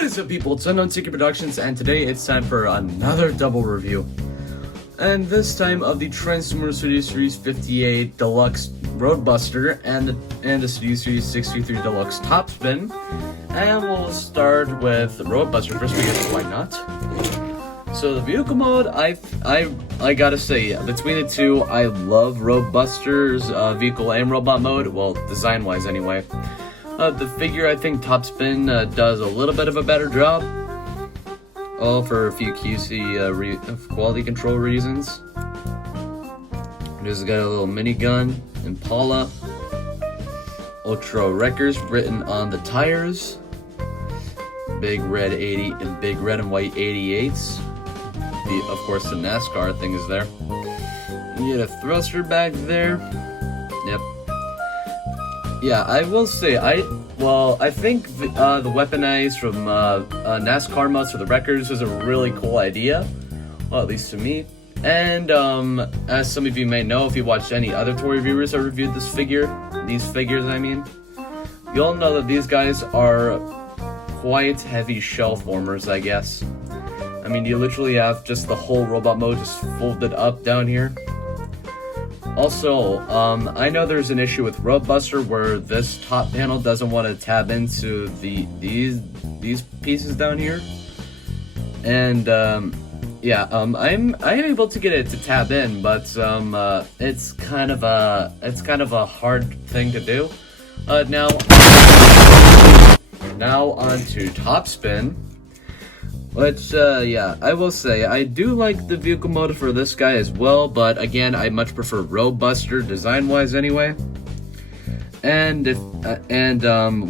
What is up, people? It's Unknown Secret Productions, and today it's time for another double review. And this time of the Transformers Studio Series 58 Deluxe Roadbuster and the Studio Series 63 Deluxe Topspin. And we'll start with the Roadbuster first because why not? So the vehicle mode, I gotta say, between the two, I love Roadbuster's vehicle and robot mode. Well, design-wise anyway. The figure, I think Topspin does a little bit of a better job. All for a few QC quality control reasons. Just got a little minigun, Impala, Ultra Wreckers written on the tires, big red and white 88s. Of course, the NASCAR thing is there. You get a thruster back there. Yep. Yeah, I will say, I think the weaponized from NASCAR modes for the Wreckers is a really cool idea. Well, at least to me. And as some of you may know, if you watched any other toy reviewers that reviewed these figures, I mean, you'll know that these guys are quite heavy shell formers, I guess. I mean, you literally have just the whole robot mode just folded up down here. Also, I know there's an issue with Roadbuster where this top panel doesn't want to tab into these pieces down here, and yeah, I'm able to get it to tab in, but it's kind of a hard thing to do. Now on to Topspin. Which, yeah, I will say, I do like the vehicle mode for this guy as well, but again, I much prefer Roadbuster design-wise anyway. And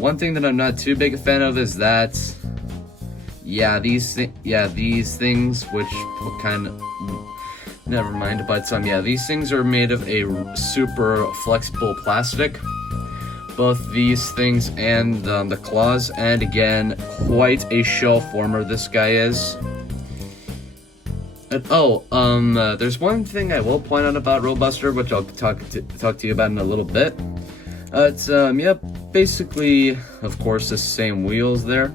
one thing that I'm not too big a fan of is that, these things, which kind of, never mind, but yeah, these things are made of a super flexible plastic. Both these things and the claws, and again, quite a shell former this guy is. And, there's one thing I will point out about Roadbuster, which I'll talk to you about in a little bit. It's basically, of course, the same wheels there.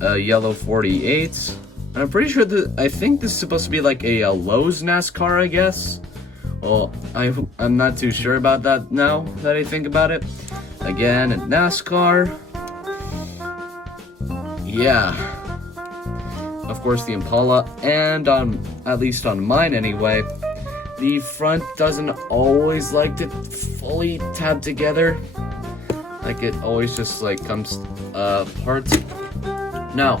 Yellow 48s. I'm pretty sure I think this is supposed to be like a Lowe's NASCAR, I guess. Well, I'm not too sure about that now that I think about it. Again, NASCAR. Yeah. Of course, the Impala, and at least on mine anyway, the front doesn't always like to fully tab together. Like, it always just like comes apart. Now,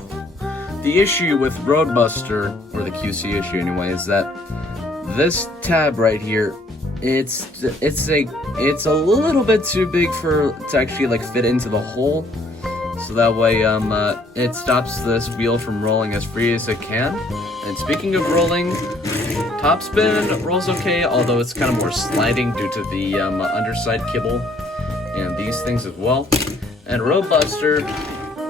the issue with Roadbuster, or the QC issue anyway, is that this tab right here, it's a little bit too big to actually like fit into the hole, so that way it stops this wheel from rolling as free as it can. And speaking of rolling, Topspin rolls okay, although it's kind of more sliding due to the underside kibble and these things as well. And Roadbuster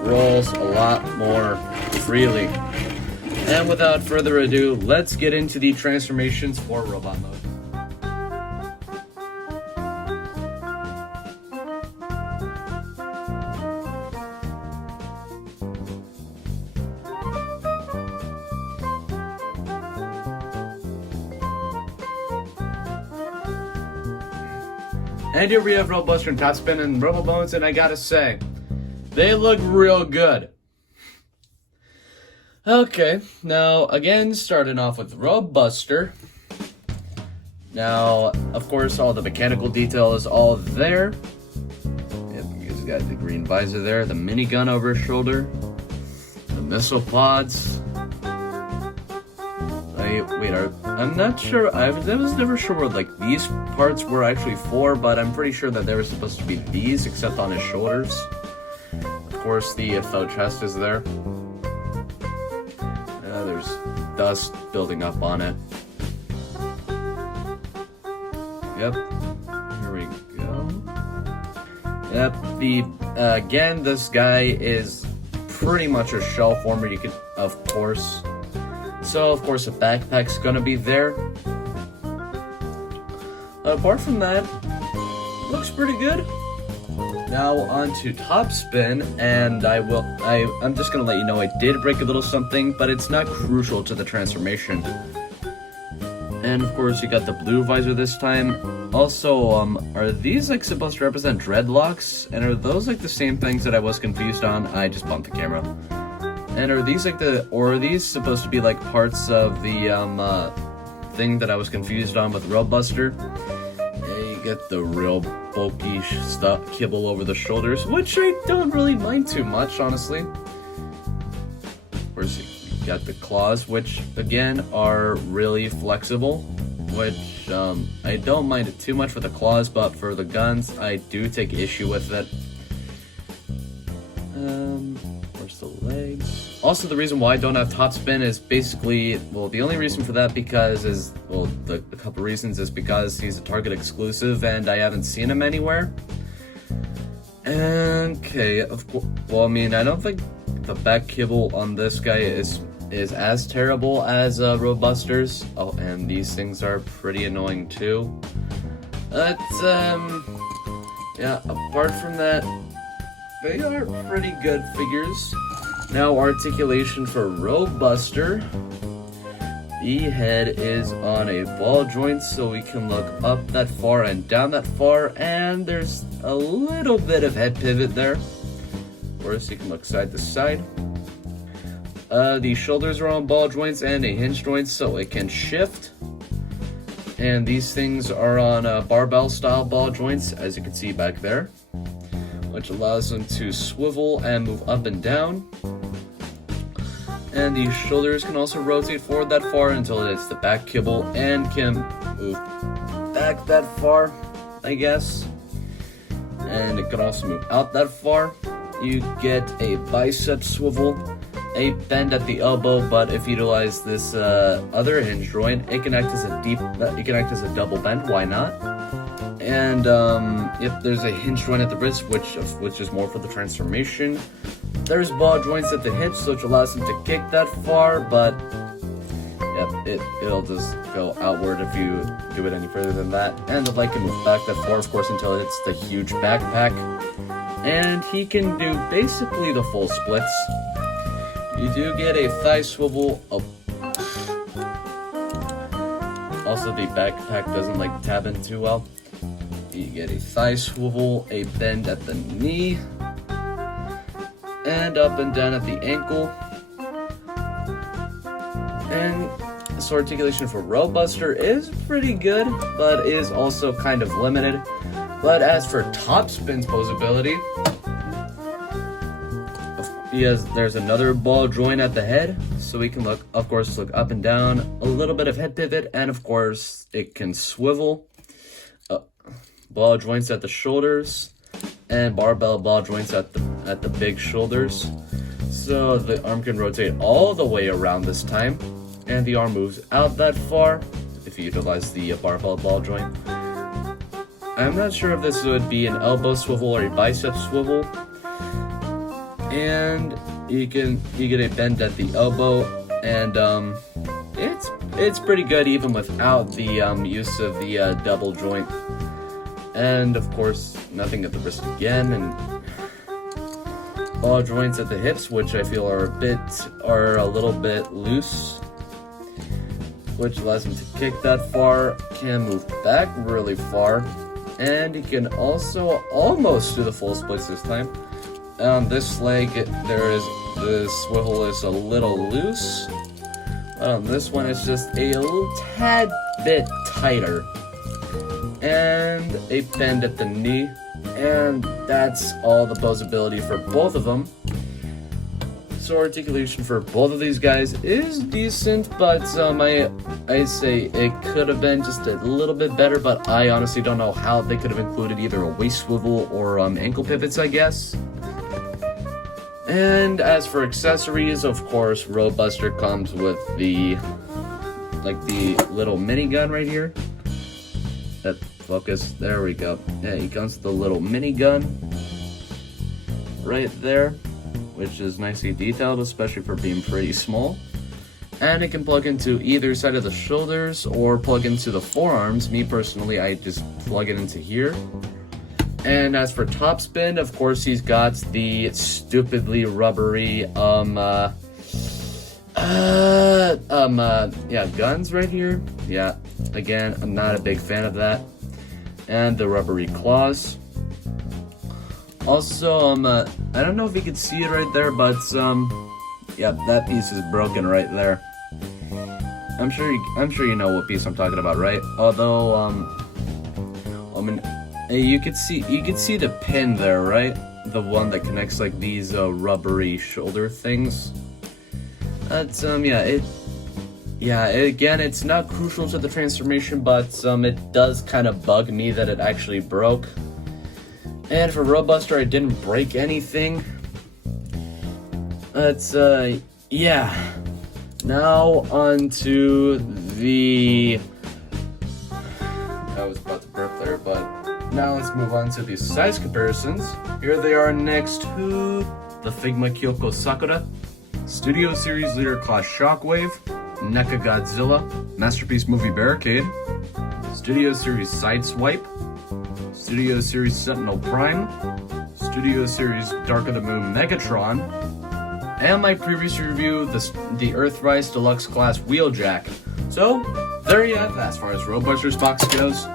rolls a lot more freely. And without further ado, let's get into the transformations for robot mode. And here we have Roadbuster and Topspin and Robobones, and I gotta say, they look real good. Okay, now again, starting off with Roadbuster. Now, of course, all the mechanical detail is all there. Yep, he's got the green visor there, the minigun over his shoulder, the missile pods. I'm not sure, I was never sure what like these parts were actually for, but I'm pretty sure that they were supposed to be these, except on his shoulders. Of course, the faux chest is there. There's dust building up on it. Yep, here we go. Yep, again, this guy is pretty much a shell former, you could, of course. So, of course, a backpack's gonna be there. Apart from that, looks pretty good. Now on to Topspin, and I'm just gonna let you know I did break a little something, but it's not crucial to the transformation. And of course you got the blue visor this time. Also, are these like supposed to represent dreadlocks? And are those like the same things that I was confused on? I just bumped the camera. And are these are these supposed to be like parts of the thing that I was confused on with Roadbuster? You get the real bulky stuff, kibble over the shoulders, which I don't really mind too much, honestly. Of course, you got the claws, which again are really flexible, which I don't mind it too much for the claws, but for the guns, I do take issue with it. Where's the legs? Also, the reason why I don't have Topspin is basically, well, the only reason for that a couple reasons is because he's a Target exclusive and I haven't seen him anywhere. Okay, of course, well, I mean, I don't think the back kibble on this guy is as terrible as Roadbuster's. Oh, and these things are pretty annoying too. But, yeah, apart from that, they are pretty good figures. Now, articulation for Roadbuster. The head is on a ball joint, so we can look up that far and down that far, and there's a little bit of head pivot there. Of course, you can look side to side. The shoulders are on ball joints and a hinge joint, so it can shift. And these things are on barbell style ball joints, as you can see back there, which allows them to swivel and move up and down. And the shoulders can also rotate forward that far until it hits the back kibble and can move back that far, I guess. And it can also move out that far. You get a bicep swivel, a bend at the elbow, but if you utilize this other hinge joint, it can act as a double bend. Why not? And if there's a hinge joint at the wrist, which is more for the transformation. There's ball joints at the hips, which allows them to kick that far, but yep, it'll just go outward if you do it any further than that. And the leg can move back that far, of course, until it hits the huge backpack. And he can do basically the full splits. You do get a thigh swivel. Also, the backpack doesn't like tab in too well. You get a thigh swivel, a bend at the knee, and up and down at the ankle. And so articulation for Roadbuster is pretty good, but is also kind of limited. But as for Topspin's posability, there's another ball joint at the head, so we can look up and down, a little bit of head pivot, and of course it can swivel. Ball joints at the shoulders, and barbell ball joints at the big shoulders, so the arm can rotate all the way around this time, and the arm moves out that far if you utilize the barbell ball joint. I'm not sure if this would be an elbow swivel or a bicep swivel, and you get a bend at the elbow, and it's pretty good even without the use of the double joint. And of course, nothing at the wrist again, and ball joints at the hips, which I feel are a little bit loose, which allows him to kick that far, can move back really far, and he can also almost do the full splits this time. On this leg, the swivel is a little loose. On this one, it's just a little tad bit tighter. And a bend at the knee, and that's all the posability for both of them. So articulation for both of these guys is decent, but I say it could have been just a little bit better, but I honestly don't know how they could have included either a waist swivel or ankle pivots, I guess. And as for accessories, of course, Roadbuster comes with the little minigun right here. That focus, there we go. Yeah, he comes with the little minigun right there, which is nicely detailed, especially for being pretty small. And it can plug into either side of the shoulders or plug into the forearms. Me personally, I just plug it into here. And as for Topspin, of course, he's got the stupidly rubbery, guns right here. Yeah, again, I'm not a big fan of that. And the rubbery claws. Also, I don't know if you can see it right there, but, yeah, that piece is broken right there. I'm sure you know what piece I'm talking about, right? Although, you could see the pin there, right? The one that connects like these rubbery shoulder things. That's again, it's not crucial to the transformation, but it does kind of bug me that it actually broke. And for Roadbuster, I didn't break anything. That's yeah. Now on to the. I was about to burp there, but. Now let's move on to the size comparisons. Here they are next to the Figma Kyoko Sakura, Studio Series Leader Class Shockwave, NECA Godzilla, Masterpiece Movie Barricade, Studio Series Sideswipe, Studio Series Sentinel Prime, Studio Series Dark of the Moon Megatron, and my previous review, the Earthrise Deluxe Class Wheeljack. So, there you have it as far as Roadbuster's box goes.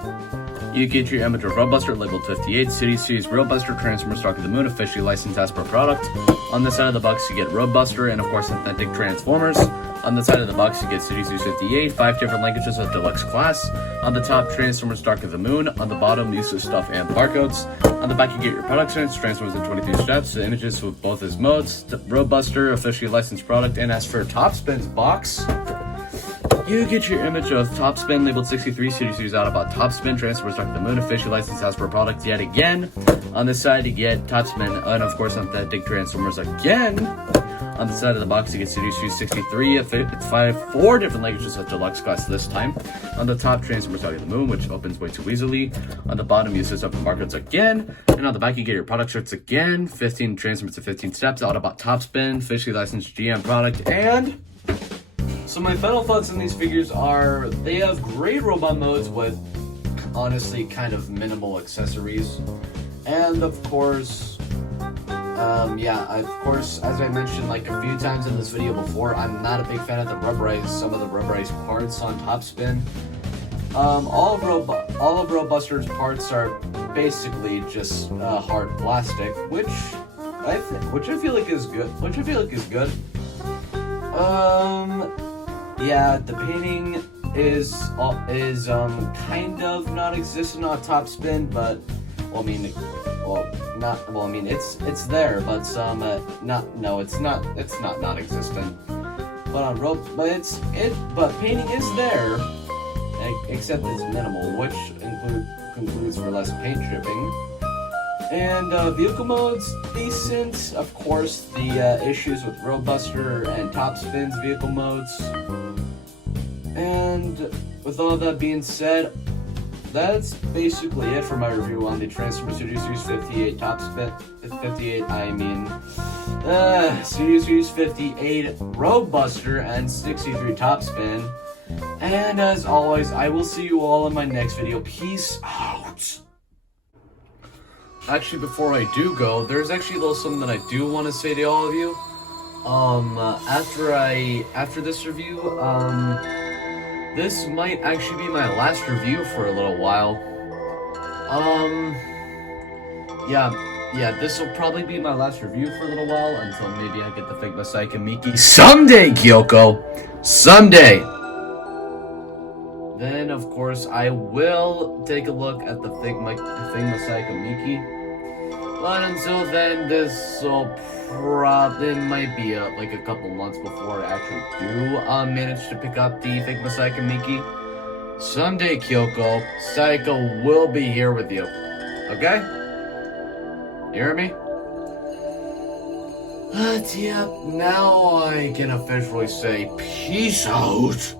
You get your image of Roadbuster labeled 58, City Series Roadbuster, Transformers Dark of the Moon, officially licensed as per product. On the side of the box, you get Roadbuster and, of course, authentic Transformers. On the side of the box, you get City Series 58, 5 different languages of Deluxe Class. On the top, Transformers Dark of the Moon. On the bottom, useless stuff and barcodes. On the back, you get your product sense, Transformers in 23 steps, the images with both his modes, Roadbuster, officially licensed product. And as for Topspin's box, you get your image of Topspin labeled 63, City Series Autobot Topspin, Transformers Dark of the Moon, officially licensed as per product yet again. On this side, you get Topspin, and of course, authentic Transformers again. On the side of the box, you get City Series 63, it's 4 different languages of Deluxe Class this time. On the top, Transformers Dark of the Moon, which opens way too easily. On the bottom, uses up barcodes again. And on the back, you get your product shirts again, 15 Transformers to 15 steps, Autobot Topspin, officially licensed GM product, and. So my final thoughts on these figures are, they have great robot modes with, honestly, kind of minimal accessories. And of course, as I mentioned like a few times in this video before, I'm not a big fan of some of the rubberized parts on Topspin. All of Roadbuster's parts are basically just hard plastic, which I feel like is good. Yeah, the painting is kind of non-existent on Topspin, but it's there, but it's not non-existent. But but painting is there, except it's minimal, which concludes for less paint chipping. And vehicle modes, decent. Of course, the issues with Roadbuster and Topspin's vehicle modes. And with all that being said, that's basically it for my review on the Transformers Studio Series 58 Topspin. 58, Studio Series 58 Roadbuster and 63 Topspin. And as always, I will see you all in my next video. Peace out. Actually, before I do go, there's actually a little something that I do want to say to all of you. After this review, this might actually be my last review for a little while. This will probably be my last review for a little while until maybe I get the Figma Sayaka Miki someday, Kyoko! Someday! Then, of course, I will take a look at the Figma Sayaka Miki. But until then, it might be like a couple months before I actually do manage to pick up the Figma Sayaka Miki. Someday, Kyoko, Sayaka will be here with you. Okay? You hear me? But yeah, now I can officially say peace out.